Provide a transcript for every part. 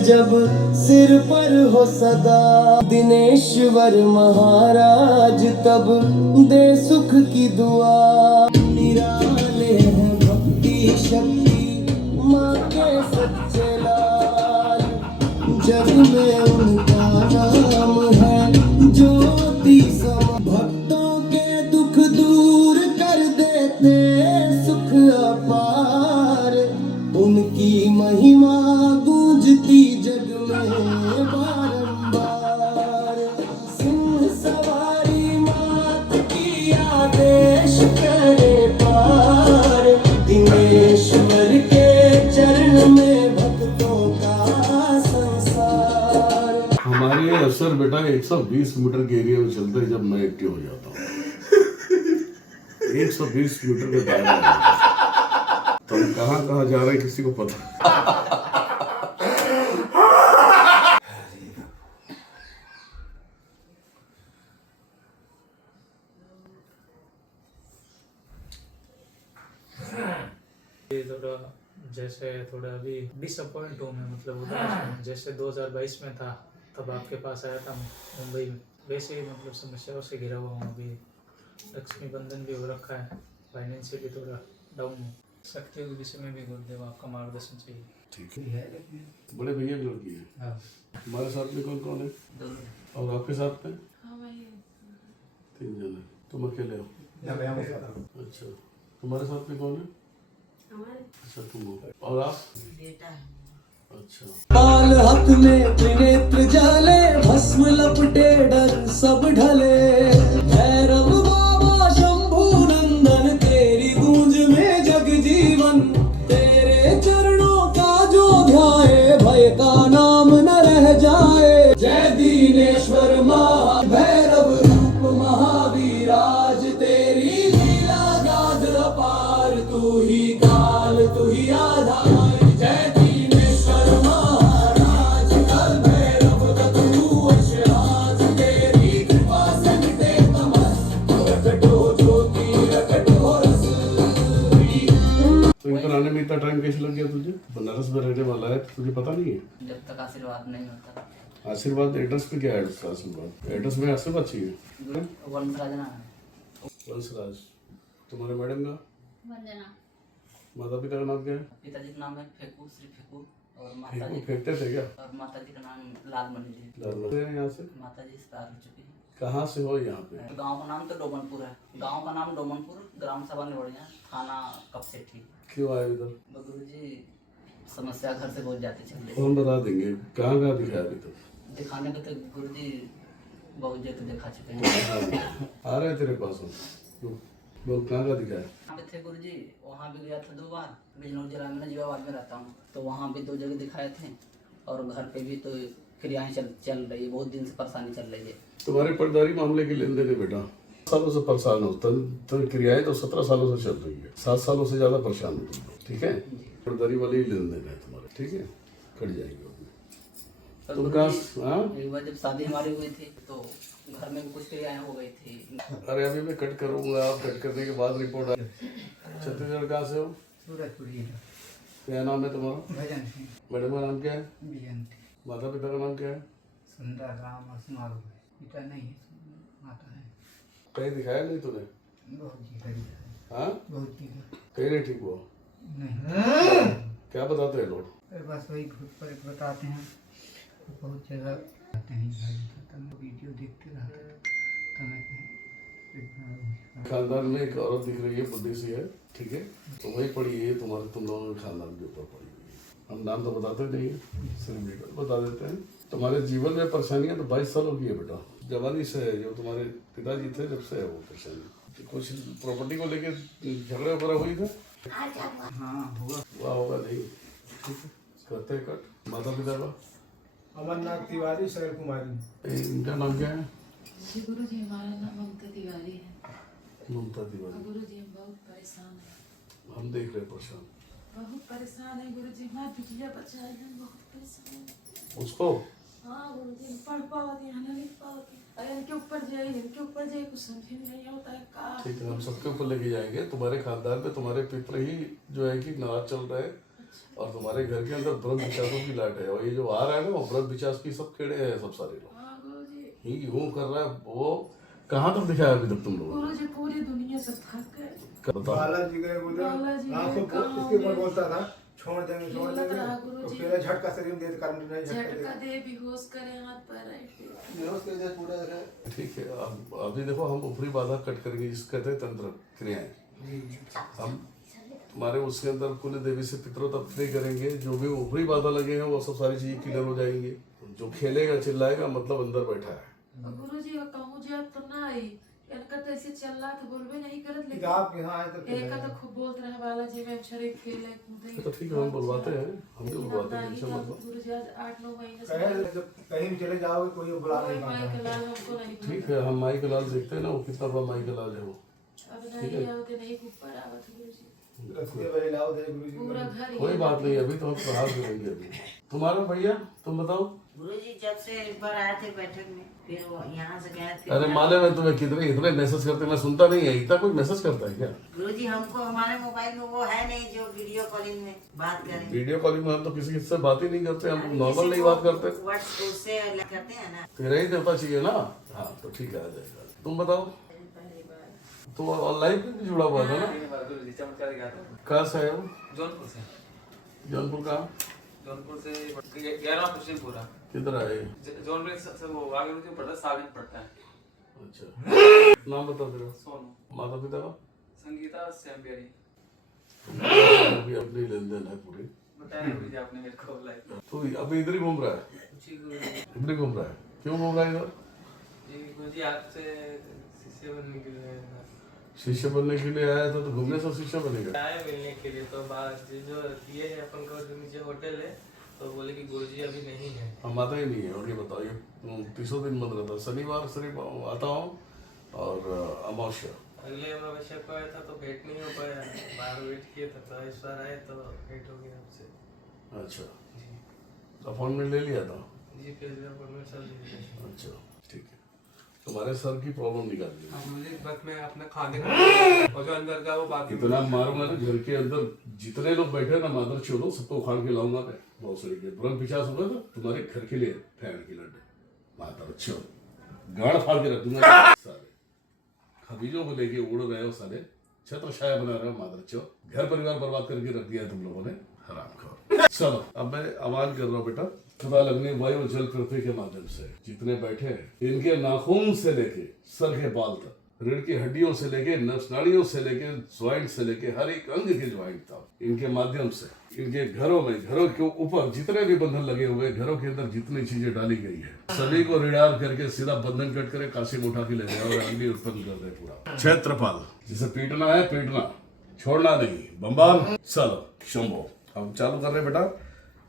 जब सिर पर हो सदा, दिनेश्वर महाराज तब दे सुख की दुआ। निराले हैं भक्ति शक्ति माँ के सच्चे लाल, जग में उनका नाम है ज्योति सम। भक्तों के दुख दूर कर देते सुख अपार, उनकी महिमा गूंजती जग में बारंबार। सिंह सवारी मात की आदेश करे पार, दिनेश्वर के चरण में भक्तों का संसार। हमारे ये अफसर बेटा 120 मीटर के एरिया में चलते हैं जब मैं एक्टिव हो जाता हूँ। 120 मीटर के दायरे में तो हम कहाँ जा रहे हैं किसी को पता। थोड़ा जैसे थोड़ा अभी डिसअपॉइंट हूँ मैं, मतलब उदास हूँ। जैसे 2022 में था तब आपके पास आया था मुंबई में, वैसे ही मतलब समस्याओं से घिरा हुआ हूँ। अभी लक्ष्मी बंधन भी हो रखा है, फाइनेंशियली थोड़ा डाउन हूँ। शक्तियों के विषय में भी गुरुदेव आपका मार्गदर्शन चाहिए। ठीक है, बड़े भैया की लड़की है। हमारे साथ में कौन कौन है? और आपके साथ में? 3 जन है। तुम अकेले हो? अच्छा, तुम्हारे साथ में कौन है? अच्छा, तुम हो। और आप? बेटा। अच्छा। काल हक में त्रिनेत्र जाले, भस्म लपटे डर सब ढले। भैरव बाबा शंभू नंदन, तेरी गूंज में जग जीवन। तेरे चरणों का जो ध्याए, भय का नाम न रह जाए। जय दीनेश्वर महा भैरव रूप महावीराज, तेरी लीला गाद अपार। तू ही काल तू ही आधार, जय दीनेश्वर महाराज। कल भैरव तू अशराज, तेरी कृपा से मिटे तमस। रकटो ज्योति रकटो रस। तो इधर आने में इतना टाइम कैसे लग गया तुझे? बनारस में रहने वाला है, तुझे पता नहीं है? जब तक आशीर्वाद नहीं होता। आशीर्वाद एड्रेस पे क्या है? आशीर्वाद एड्रेस में आशीर्वाद चाहिए। वंशराज ना है। वंशराज। तुम्हारे मैडम का? वंदना। माता पिता का नाम क्या है? पिताजी का नाम है फेकू, श्री फेकू। और फेंकू माताजी फेंकते थे क्या? और माताजी का नाम लालमणि जी। लालमणि है यहाँ से? माताजी एक्सपायर हो चुकी है। कहाँ से हो यहाँ पे? गांव का नाम तो डोमनपुर है। गांव का नाम डोमनपुर, ग्राम सभा निवड़िया, थाना कपसेठी। क्यों आए इधर? गुरु जी समस्या घर से बहुत जाती चल रही। कौन बता देंगे? कहाँ कहाँ दिखाया अभी तक? दिखाने को तो गुरु जी बहुत जगह दिखा चुके हैं। आ रहे तेरे पास हम बोल, कहाँ का दिखाया? यहाँ पे थे गुरु जी, वहाँ भी गया था 2 बार। बिजनौर जिला में जीवाबाद में रहता हूँ, तो वहाँ भी 2 जगह दिखाए थे। और घर पे भी तो क्रियाएं चल रही है, बहुत दिन से परेशानी चल रही है। तुम्हारे पटदारी मामले की लेन देन है बेटा। सालों से परेशान हो तो क्रियाएं तो 17 सालों से चल रही है। 7 सालों से ज्यादा परेशान हो तुम। ठीक है, पटदारी वाले ही लेन देन है तुम्हारे। ठीक है, कट जाएंगे। तुम कहाँ? एक बार जब शादी हमारी हुई थी तो घर में कुछ क्रियाएं हो गई थी। अरे अभी मैं कट करूंगा, आप कट करने के बाद रिपोर्ट आ। छत्तीसगढ़ कहाँ से हो? सूरजपुरी। क्या नाम है तुम्हारा? भजन सिंह। मैडम का नाम क्या है? बिजंती। माता पिता का नाम क्या है? सुंदर राम और समारोह। पिता नहीं है, माता है। कहीं दिखाया नहीं तूने? बहुत जगह दिखा। हाँ, बहुत जगह कहीं नहीं ठीक हुआ? नहीं। क्या बताते हैं लोग? बस वही भूत प्रेत बताते हैं। बहुत जगह आते हैं। वीडियो देखते रहते हैं। खानदान में एक औरत दिख रही है, बुद्धि सी है। ठीक है, तो वही पड़ी है तुम्हारे, तुम लोगों के खानदान के ऊपर पड़ी हुई है। हम नाम तो बताते नहीं है, सिर्फ डिटेल बता देते हैं। तुम्हारे जीवन में परेशानियां तो 22 सालों की है बेटा। जवानी से है, जो तुम्हारे पिताजी थे जब से है वो परेशानी। कुछ प्रॉपर्टी को लेके झगड़े वगैरह हुई थे? हाँ हुआ होगा नहीं। ठीक है, करते हैं कट। माता पिता का? अमरनाथ तिवारी, शैल कुमारी। इनका नाम क्या है? गुरु जी हमारा नाम ममता तिवारी है। ममता तिवारी। गुरु जी हम बहुत परेशान हैं। हम देख रहे परेशान। बहुत परेशान है गुरु जी, हमारी बिटिया बचाए हम बहुत परेशान हैं। उसको? हाँ गुरु जी, पढ़ पावती है ना, लिख पावती। अरे इनके ऊपर जाए कुछ समझ में नहीं होता है का। ठीक है, हम सबके ऊपर लेके जाएंगे। तुम्हारे खानदान में तुम्हारे पितर ही जो है कि नाराज चल रहे हैं। और तुम्हारे घर के अंदर ब्रह्म पिचासों की लाट है, और ये जो आ रहा है ना वो ब्रह्म पिचास की सब कीड़े हैं, सब सारे लोग हाँ गुरुजी। ही यूं कर रहा है। वो कहाँ तक दिखाया अभी तक तुम लोगों गुरुजी पूरी दुनिया से थक गए। ने? बताओ। बालाजी गए उधर, बालाजी गए, आपको गाँव इसके ऊपर में। बोलता था छोड़ देंगे छोड़ लग देंगे, रहा तो गुरुजी। फिर झटका शरीर दे कारण नहीं झटका दे बेहोश करे, हाथ पैर ऐसे। बेहोश कर दे पूरा है। ठीक है, अब अभी देखो हम ऊपरी बाधा कट करेंगे, जिसको कहते हैं तंत्र क्रियाएं। हम हमारे उसके अंदर कुल देवी से पितरों तक नहीं करेंगे, जो भी ऊपरी बाधा लगे हैं वो सब सारी चीजें क्लियर हो जाएंगी। जो खेलेगा चिल्लाएगा मतलब अंदर बैठा है। गुरुजी का कहूँ जात तो ना आई, इनका तो ऐसे चल रहा था, बोलबे नहीं करत, लेकिन आप यहाँ आए तो एक तो खूब बोलते रहे बालाजी में शरीर खेले कूदे। तो ठीक है, हम बुलवाते हैं, हम भी बुलवाते हैं, नहीं टेंशन था मत लो। गुरुजी, आज 8-9 महीने से कहे जब कहीं भी चले जाओगे कोई बुला कोई नहीं माई पाता। के लाल हमको नहीं बुलाता। ठीक है, हम माई का लाल देखते हैं ना, वो कितना बड़ा माई का लाल है वो। अब नहीं आवते, नहीं ऊपर आवत गुरुजी, रखते हुए लाओ दे गुरुजी। पूरा घर ही कोई बात नहीं, अभी तो हम प्रहार करेंगे। अभी तुम्हारा भैया तुम बताओ। गुरुजी जब से एक बार आए थे बैठक में, फिर वो यहाँ से गए थे। अरे माले में तुम्हें कितने इतने मैसेज करते, मैं सुनता नहीं है, इतना कोई मैसेज करता है क्या? गुरुजी हमको हमारे मोबाइल में वो है नहीं जो वीडियो कॉलिंग में बात करें। वीडियो कॉलिंग में हम तो किसी से बात ही नहीं करते, हम नॉर्मल नहीं बात करते। व्हाट्सएप उससे करते हैं ना। तेरा ही देवता चाहिए ना। हाँ तो ठीक है, आ जाएगा। तुम बताओ, तो ऑनलाइन पे भी जुड़ा हुआ था ना? कहाँ से है वो? जौनपुर से। जौनपुर का जौनपुर से 11वां खुशीपुरा। किधर आए? जौनपुर से वो आगे मुझे पड़ता है, साबित पड़ता है। अच्छा, नाम बता तेरा। सोनू। माता पिता का? संगीता सैम्पियरी। अभी अपनी लेन देन है पूरी। बताया गुरुजी आपने मेरे को लाइव। तो अभी इधर ही घूम रहा है? जी गुरुजी। इधर ही घूम रहा है, क्यों घूम रहा है इधर? जी गुरुजी आपसे शिष्य बनने के लिए शिष्य बनने के लिए आया था, तो घूमने से शिष्य बनेगा? आए मिलने के लिए। तो बात जो ये है अपन का जो नीचे होटल है, तो बोले कि गुरुजी अभी नहीं है। हम आता ही नहीं है। और ये बताओ, ये 30 दिन बंद रहता है, शनिवार सिर्फ आता हूँ और अमावस्या। अगले अमावस्या को आया था तो भेंट नहीं हो पाया, बाहर वेट किया था, तो इस बार आए तो भेंट हो गया आपसे। अच्छा, जी अपॉइंटमेंट ले लिया था? जी फिर अपॉइंटमेंट चल रही है। अच्छा ठीक है, तुम्हारे सर की प्रॉब्लम निकाल दी। मुझे बस मैं अपना खाने और जो अंदर का वो बाकी इतना मारूंगा ना, घर के अंदर जितने लोग बैठे ना मादर चोदो सबको उखाड़ के लाऊंगा मैं। बहुत सारी के ब्रह्म पिचास होगा तो तुम्हारे घर के लिए फैन की लड्डे मादर चोद गाड़ फाड़ के रख दूंगा सारे खबीजों को लेके उड़ रहे हो साले, छत्र छाया बना रहे हो मादर चोद, घर परिवार बर्बाद करके रख दिया है तुम लोगों ने, हरामखोर। चलो अब मैं आह्वान कर रहा हूँ बेटा, पता लगने वायु और जल पृथ्वी के माध्यम से जितने बैठे हैं इनके नाखून से लेके सर के बाल तक, रीढ़ की हड्डियों से लेके नस नाड़ियों से लेके ज्वाइंट से लेके हर एक अंग के ज्वाइंट तक, इनके माध्यम से इनके घरों में, घरों के ऊपर जितने भी बंधन लगे हुए, घरों के अंदर जितनी चीजें डाली गई है, सभी को रिडार करके सीधा बंधन कट करे काशी में उठा के ले जाए और अग्नि उत्पन्न कर दे पूरा। क्षेत्रपाल जिसे पीटना है पीटना, छोड़ना नहीं, बम्बार। चलो शंभो, अब चालू कर रहे हैं बेटा।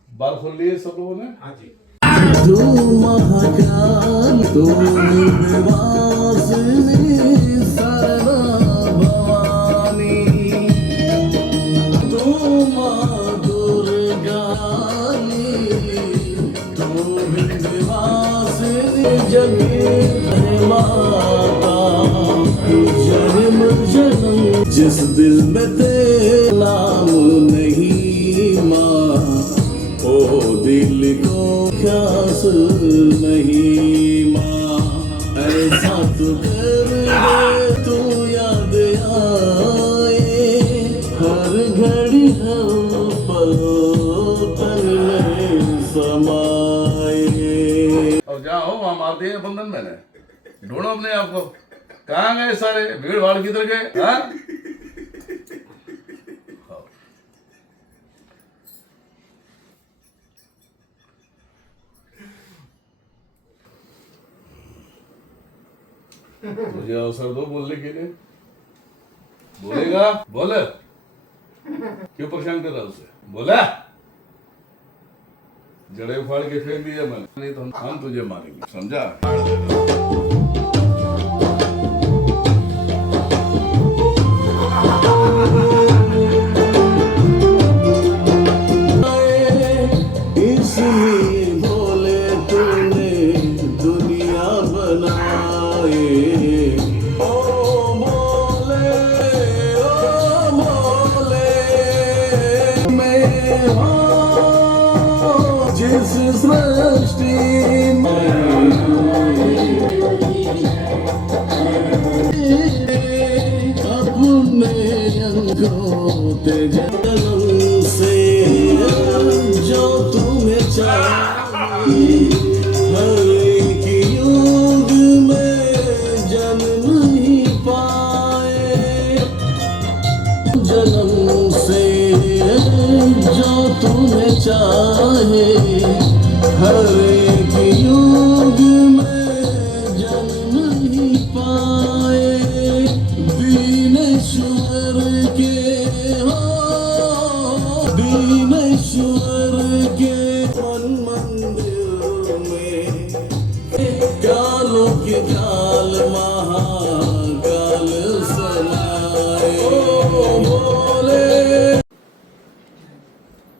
बाल खोल लिए सब लोगों ने? हाँ जी। तू महाकाल तू निर्वासिनी सदा भवानी, तू माँ दुर्गानी, तू विंध्यवासिनी जगे है माता, जन्म जन्म जिस दिल में तेरा नाम नहीं माँ, ओ दिल को ख्यास नहीं माँ, ऐसा तो कर दे तू याद आए, हर घड़ी हम पलों तन में समाए। और जहाँ हो वहाँ मार दिए बंधन मैंने, ढूंढो अपने आप को, कहाँ गए सारे, भीड़ भाड़ किधर गए? हाँ मुझे अवसर दो बोलने के लिए। बोलेगा? बोले, क्यों परेशान कर रहा उसे? बोला, जड़े उखाड़ के फेंक दिया मैंने, नहीं तो हम तुझे मारेंगे, समझा? इसलिए बोले तूने दुनिया बनाए, ओ बोले मैं जिस सृष्टि अपने अंगों जन्म से जो तुम्हें चाहिए हर एक युग में जन्म नहीं पाए जन्म से जो तुम्हें चाहे हर एक युग में जन्म नहीं पाए दीनेश्वर के हो दीनेश्वर के मन मंदिर में कालों के काल महाकाल समाए बोले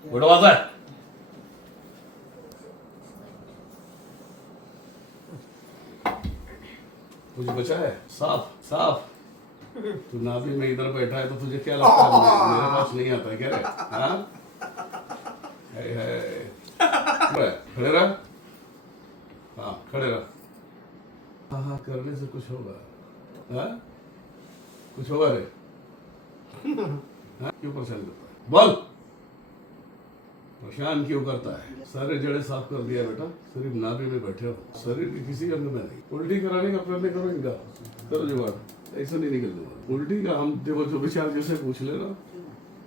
बड़ा बात है कुछ बचा है साफ साफ तू नाभि में इधर बैठा है तो तुझे क्या लगता है मेरे पास नहीं आता है क्या रे हाँ खड़े रह हाँ खड़े रह हाँ करने से कुछ होगा हाँ कुछ होगा रे हाँ क्यों परेशान करता है बोल परेशान क्यों करता है सारे जड़े साफ कर दिया बेटा सिर्फ नाभि में बैठे हो शरीर के किसी अंग में नहीं उल्टी कराने का प्रयत्न करो इनका करो जुगाड़ ऐसा नहीं निकल दूंगा उल्टी का हम देखो जो विचार जैसे पूछ लेना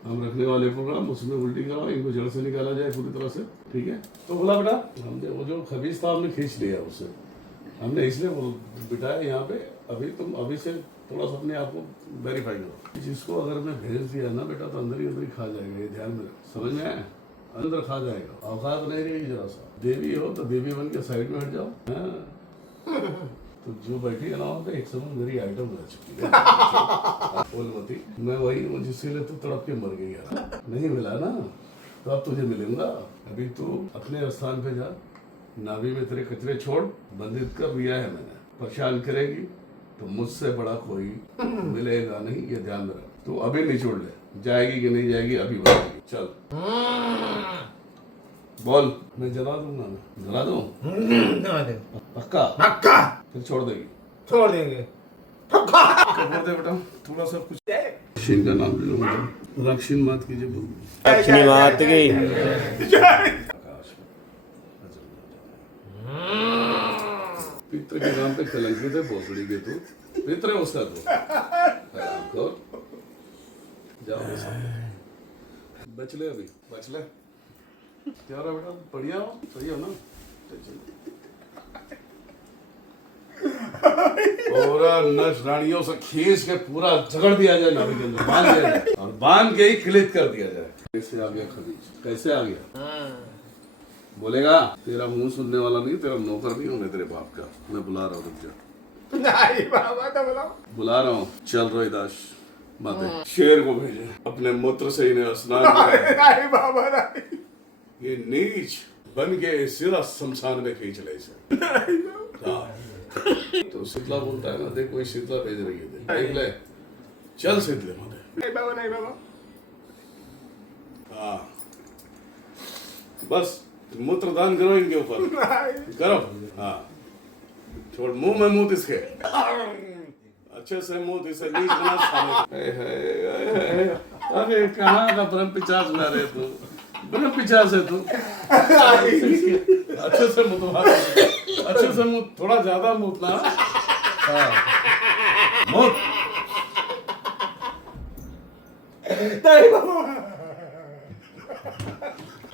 हम रखने वाले प्रोग्राम उसमें उल्टी कराओ इनको जड़ से निकाला जाए पूरी तरह से ठीक है तो बोला बेटा हमने वो जो खबीज था हमने खींच लिया उससे हमने इसलिए वो बिठाया यहाँ पे अभी तुम अभी से थोड़ा सा अपने आप को वेरीफाई करो जिसको अगर मैं भेज दिया ना बेटा तो अंदर ही खा जाएगा ये ध्यान में समझ में आया अंदर खा जाएगा औकात नहीं रहेगी जरा सा देवी हो तो देवी बन के साइड में हट जाओ तो जो बैठी है ना वहाँ पे एक समय मेरी आइटम रह चुकी है फूलमती मैं वही जिसके लिए तू तड़प के मर गई यार नहीं मिला ना तो अब तुझे मिलूंगा अभी तू अपने स्थान पे जा नाभि में तेरे कचरे छोड़ बंदित कर दिया है मैंने परेशान करेगी तो मुझसे बड़ा कोई मिलेगा नहीं ये ध्यान में रख तू अभी निचोड़ ले जाएगी कि नहीं जाएगी अभी बताएगी चल बोल मैं जला दूंगा मैं जला दूं पक्का पक्का फिर छोड़ देगी छोड़ देंगे बोल दे बेटा थोड़ा सा कुछ दक्षिण का नाम ले लो दक्षिण मात कीजिए बोल दक्षिणी मात की आकाश पितृ के नाम पे कलंकित है भोसड़ी के तू पितृ है उसका तू जाओ बच ले अभी बच ले क्या रहा बेटा बढ़िया हो सही हो ना पूरा नस रानियों से खींच के पूरा झगड़ दिया जाए नाभि के अंदर बांध दिया जाए और बांध के ही क्लिक कर दिया जाए कैसे आ गया खबीज कैसे आ गया बोलेगा तेरा मुंह सुनने वाला नहीं तेरा नौकर नहीं हूँ मैं तेरे बाप का मैं बुला रहा हूँ रुक जा नहीं बाबा तो बुलाओ बुला रहा हूँ चल रोहिदास माते शेर को भेजे अपने मूत्र से इन्हें स्नान कराए नहीं बाबा नहीं ये नीच बन के सीधा शमशान में खींच ले इसे तो शीतला बोलता है ना देख कोई शीतला भेज रही है देख ले चल शीतले माते नहीं बाबा नहीं बाबा हाँ बस मूत्रदान करो इनके ऊपर करो हाँ छोड़ मुंह में मुंह इसके अच्छे से मुंह इसे नीच बना अरे कहाँ का ब्रह्म पिचास बना रहे तू ब्रह्म पिचास है तू अच्छे से मुंह अच्छे से मुंह थोड़ा ज्यादा मुंह ना हाँ मुंह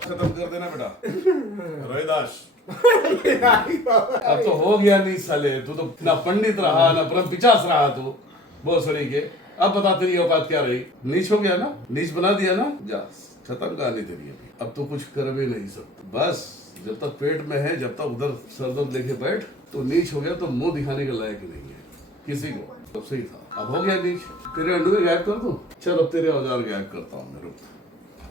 खत्म कर देना बेटा रोहिदास अब तो हो गया नहीं साले तू तो ना पंडित रहा ना ब्रह्म पिचास रहा तू बहुत सड़ी के अब बता तेरी औकात क्या रही नीच हो गया ना नीच बना दिया ना जा खत्म कहानी तेरी अभी अब तो कुछ कर भी नहीं सकता बस जब तक पेट में है जब तक उधर सरदर्द लेके बैठ तो नीच हो गया तो मुंह दिखाने के लायक नहीं है किसी को तब सही था अब हो गया नीच तेरे अंडे गायब कर दूं चल अब तेरे औजार गायब करता हूँ मैं रुक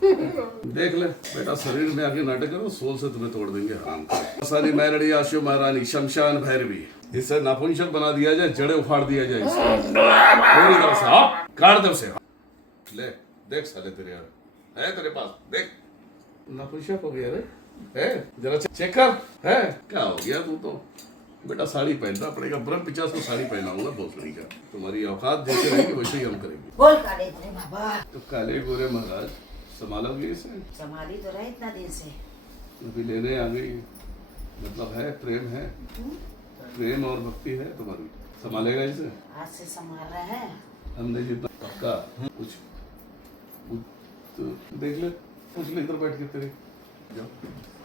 देख ले बेटा शरीर में आके नाटक करो सोल से तुम्हें तोड़ देंगे हराम सारी मैलड़ी आशु महारानी शमशान भैरवी इसे नापुंसक बना दिया जाए जड़े उखाड़ दिया जाए पूरी तरह से काट दे उसे ले देख साले तेरे है तेरे पास देख नपुंसक हो गया रे, है जरा चेक कर, है क्या हो गया तू तो। बेटा साड़ी पहनना पड़ेगा, ब्रह्म 50 को साड़ी पहनाऊंगा भोसड़ी का। तुम्हारी औकात जैसे रहेगी वैसे ही हम करेंगे। बोल काले गोरे बाबा। तो काले गोरे महाराज संभालोगे इसे? संभाली तो रहे इतना दिन से। अभी लेने आ गई, मतलब है प्रेम है, प्रेम और भक्ति है तुम्हारी, संभालेगा इसे? आज से संभाल रहा है। हमने जितना पक्का कुछ तो देख ले, पूछ ले इधर बैठ के तेरे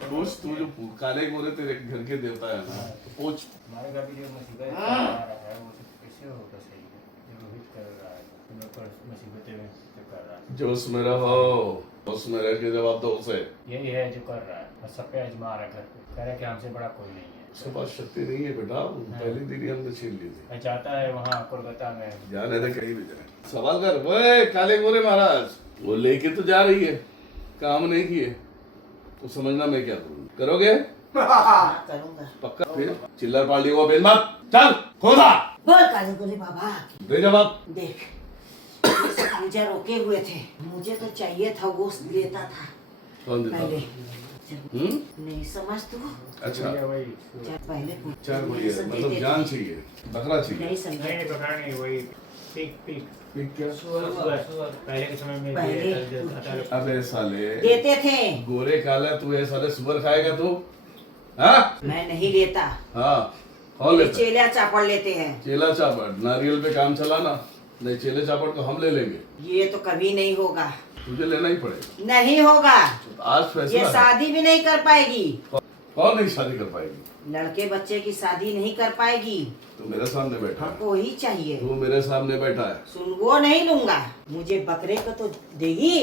पूछ, तू जो काले गोरे तेरे घर के देवता है ना, तो पूछ। हमारे घर भी जो मुसीबत आ रहा है वो तो कैसे होगा सही है, जो रोहित कर रहा है तुम्हें पर मुसीबतें में जो कर रहा है। जोश में रहो, जोश में रह के जवाब दो उसे। यही है जो कर रहा है, बस सब पे आजमा रहा है घर पे, कह रहा है कि हमसे बड़ा कोई नहीं है। उसके पास शक्ति नहीं है बेटा, पहली दिन ही हमने छीन ली थी। मैं चाहता है वहाँ कोलकाता में जाने दे कहीं भी जाए, सवाल कर। वो काले गोरे महाराज वो लेके तो जा रही है, काम नहीं किए तो समझना मैं क्या करूँ, करोगे? हाँ, करूंगा। पक्का? फिर चिल्लर पार्टी को बेल मत, चल खोदा बोल काले गोरे बाबा। दे जवाब। देख ये सब पूजा रोके हुए थे, मुझे तो चाहिए था, गोश्त लेता था कौन देता? पहले। नहीं समझ तू? अच्छा वही पहले चार बोलिए, मतलब जान चाहिए, बकरा चाहिए। नहीं समझा। नहीं पकड़ा नहीं, वही पीक पीक ठीक क्या? पहले के समय में पहले दिया जाता था। अबे साले देते थे। गोरे काला तू है साले, सुअर खाएगा तू? हाँ मैं नहीं लेता, हाँ, कौन लेता? चेला चापड़ लेते हैं। चेला चापड़ नारियल पे काम चलाना, नहीं चेले चापड़ को हम ले लेंगे। ये तो कभी नहीं होगा। तुझे लेना ही पड़ेगा। नहीं होगा, तो आज फैसला ये है। शादी भी नहीं कर पाएगी। कौन नहीं शादी कर पाएगी? लड़के बच्चे की शादी नहीं कर पाएगी। तू मेरे सामने बैठा है, हमको ही चाहिए। तू मेरे सामने बैठा है। सुन, वो नहीं लूंगा, मुझे बकरे को तो देगी।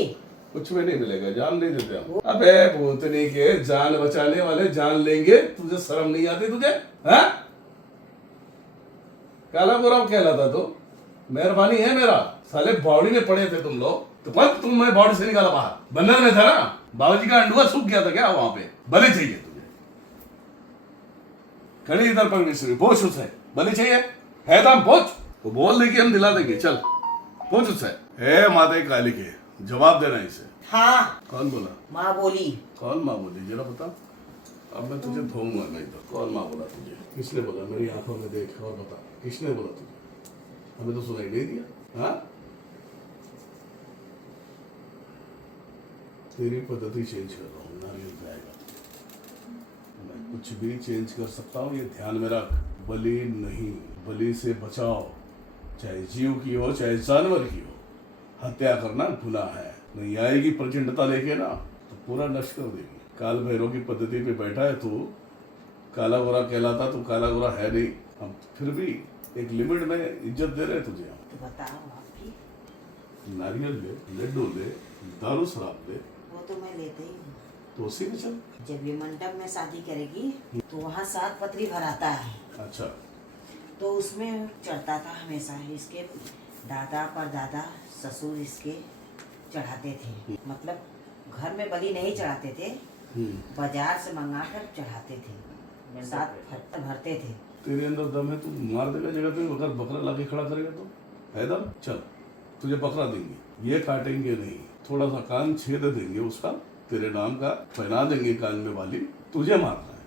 कुछ भी नहीं मिलेगा, जान नहीं देते हम। अबे भूतनी के जान बचाने वाले जान लेंगे, तुझे शर्म नहीं आती तुझे? हाँ? काला गोरा कहलाता तो मेहरबानी है मेरा, साले बॉडी में पड़े थे तुम लोग, तो कब तुम मैं बॉडी से निकाला बाहर? बंधन में था ना, बाबूजी का अंडुआ सूख गया था क्या वहां पे? बलि चाहिए तुझे, खड़ी इधर पर मिश्री पूछ उसे, बलि चाहिए है तो हम पूछ, वो बोल दे कि हम दिला देंगे, चल पूछ उससे। हे माता काली के, जवाब देना इसे। हाँ, कौन बोला? माँ बोली। कौन माँ बोली जरा बता, अब मैं तुझे धोऊंगा नहीं तो। कौन माँ बोला तुझे? किसने बोला? मेरी आंखों में देख और बता, किसने बोला तुझे? हमें तो सुनाई नहीं दिया। हाँ, तेरी पद्धति चेंज कर रहा हूँ, नारियल पे आएगा। मैं कुछ भी चेंज कर सकता हूँ, ये ध्यान में रख। बलि नहीं, बलि से बचाओ, चाहे जीव की हो चाहे जानवर की हो, हत्या करना गुनाह है। नहीं आएगी प्रचंडता लेके ना तो पूरा नष्ट कर देगी। काल भैरव की पद्धति पे बैठा है तू, काला गोरा कहलाता, तू काला गोरा है नहीं। हम फिर भी एक लिमिट में इज्जत दे रहे तुझे। हम तो बताओ आप भी। नारियल ले, लड्डू ले, दारू शराब ले, वो तो मैं लेते ही हूँ। तो उसी में चल। जब ये मंडप में शादी करेगी तो वहाँ 7 पत्री भराता है, अच्छा, तो उसमें चढ़ता था हमेशा। इसके दादा परदादा ससुर इसके चढ़ाते थे, मतलब घर में बलि नहीं चढ़ाते थे, बाजार से मंगा कर चढ़ाते थे, 7 फट भरते थे। तेरे अंदर दम है, तू मार देगा जगह पे, अगर बकरा लाके खड़ा करेगा तो है दम। चल तुझे बकरा देंगे, ये काटेंगे नहीं, थोड़ा सा कान छेद देंगे उसका, तेरे नाम का पहना देंगे कान में वाली, तुझे मारना है।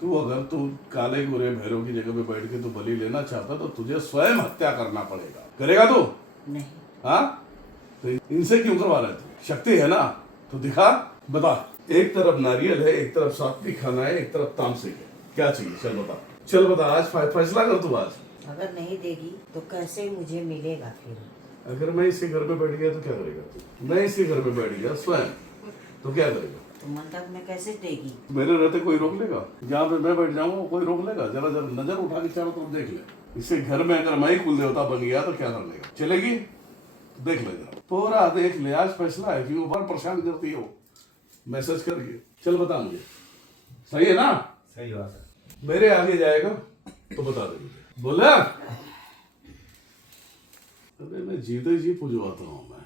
तू अगर तू काले गोरे भैरव की जगह पे बैठ के तू बलि लेना चाहता तो तुझे स्वयं हत्या करना पड़ेगा। करेगा तू? नहीं। हाँ, तो इनसे क्यों करवा रहे तू? शक्ति है ना तो दिखा, बता। एक तरफ नारियल है, एक तरफ सात्विक खाना है, एक तरफ तामसिक है, क्या चाहिए? चल बता, चल बता, आज फैसला कर तू। आज अगर नहीं देगी तो कैसे मुझे मिलेगा फिर? अगर मैं इसके घर पे बैठ गया तो क्या करेगा तू? मैं इसके घर पे बैठ गया स्वयं तो क्या करेगा? तो मंडप में कैसे देगी? मेरे रहते कोई रोक लेगा? जहाँ पे मैं बैठ जाऊंगा कोई रोक लेगा? जरा जरा नजर उठा के चारों तरफ देख ले। इसके घर में अगर मैं ही कुल देवता बन गया तो क्या कर लेगा? चलेगी? देख ले जरा, पूरा देख ले। आज फैसला है, क्यों बार परेशान करती हो? मैसेज करके चल बता मुझे, सही है ना? सही बात है। मेरे आगे जाएगा तो बता दे मुझे। बोला? अरे मैं जीते जी पुजवाता हूँ मैं।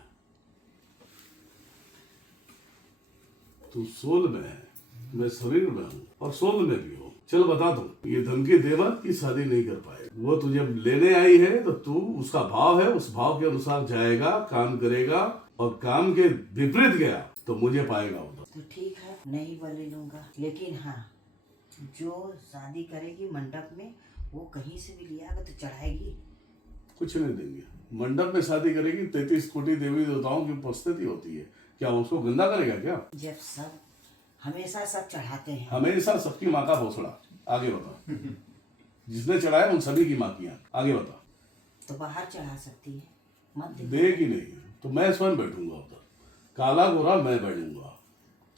तू सोल में है, मैं शरीर में हूँ और सोल में भी हूँ। चल बता दो, ये धमकी देवा की शादी नहीं कर पाए। वो तुझे लेने आई है तो तू, उसका भाव है, उस भाव के अनुसार जाएगा, काम करेगा, और काम के विपरीत गया तो मुझे पाएगा उधर। तो ठीक है, नहीं बलि लूंगा, लेकिन हाँ, जो शादी करेगी मंडप में वो कहीं से भी लिया तो चढ़ाएगी। कुछ नहीं देंगे। मंडप में शादी करेगी, 33 कोटि देवी देवताओं की उपस्थिति होती है, क्या उसको गंदा करेगा क्या? जब सब हमेशा सब चढ़ाते हैं। हमेशा सबकी माँ का भोसड़ा। आगे बता। जिसने चढ़ाया उन सभी की माँ की आँख। आगे बता। तो बाहर चढ़ा सकती है, मत दे। देगी नहीं तो मैं स्वयं बैठूंगा उधर, काला गोरा मैं बैठूंगा,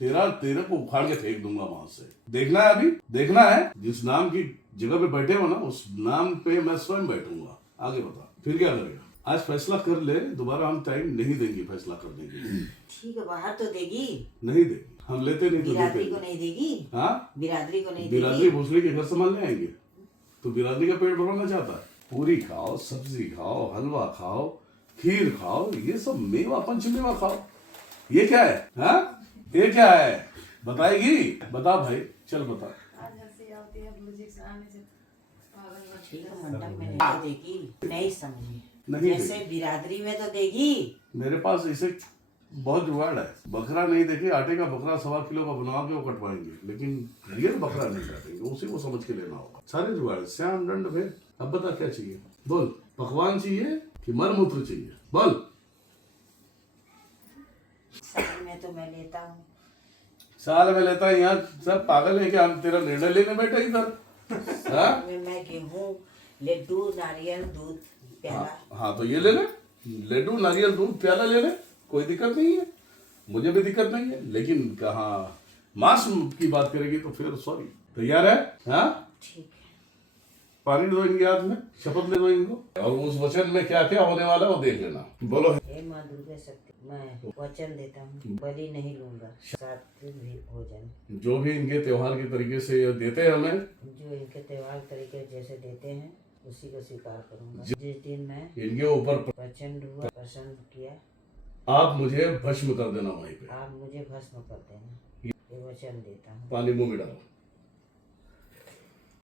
तेरे को उखाड़ के फेंक दूंगा वहां से। देखना है, अभी देखना है। जिस नाम की जगह पे बैठे हो ना, उस नाम पे मैं स्वयं बैठूंगा। आगे बता, फिर क्या करेगा? आज फैसला कर ले, दोबारा हम टाइम नहीं देंगे फैसला करने के लिए। ठीक है, बाहर तो देगी। नहीं देगी, हम लेते नहीं तो बिरादरी देते को नहीं देगी। हाँ, बिरादरी को नहीं बिरादरी देगी। भोसड़ी के घर संभालने आएंगे तो बिरादरी का पेट भरना चाहता है? पूरी खाओ, सब्जी खाओ, हलवा खाओ, खीर खाओ, ये सब मेवा पंचमेवा खाओ। ये क्या है? हाँ, ये क्या है? बताएगी? बता भाई, चल बता। आज हंसी आती है म्यूजिक से आने से पागल बन ठीक है, मंडप में नहीं तो देगी। नहीं समझी, नहीं जैसे बिरादरी में तो देगी। मेरे पास ऐसे बहुत जुगाड़ है। बकरा नहीं देखे, आटे का बकरा 1.25 किलो का बना के वो कटवाएंगे, लेकिन रियल बकरा नहीं काटेंगे, उसी को समझ के लेना होगा। सारे जुगाड़, श्याम दंड भेद। अब बता क्या चाहिए? बोल, पकवान चाहिए कि मलमूत्र चाहिए? बोल। साल में तो मैं लेता हूँ। साल में लेता है? यहाँ सब पागल है क्या? हम तेरा निर्णय लेने बैठे इधर। हाँ? मैं गेहूँ, लड्डू, नारियल, दूध, प्याला। हाँ तो ये ले ले, लड्डू, नारियल, दूध, प्याला ले ले, कोई दिक्कत नहीं है, मुझे भी दिक्कत नहीं है। लेकिन कहाँ मांस की बात करेगी तो फिर सॉरी। तैयार है? हाँ, ठीक है। पानी दो इनके हाथ में, शपथ ले दो इनको, और उस वचन में क्या क्या होने वाला है वो देख लेना। बोलो। हे माँ दुर्गा शक्ति, मैं वचन देता हूँ, बलि नहीं लूंगा, सात्विक भी भोजन। जो भी इनके त्योहार के तरीके से देते हैं हमें, जो इनके त्योहार तरीके जैसे देते हैं उसी को स्वीकार करूंगा। जिस दिन मैं इनके ऊपर वचन हुआ, पसंद किया, आप मुझे भस्म कर देना वहीं पे। आप मुझे भस्म कर देना, ये वचन देता हूँ। पानी मुंह में डालो।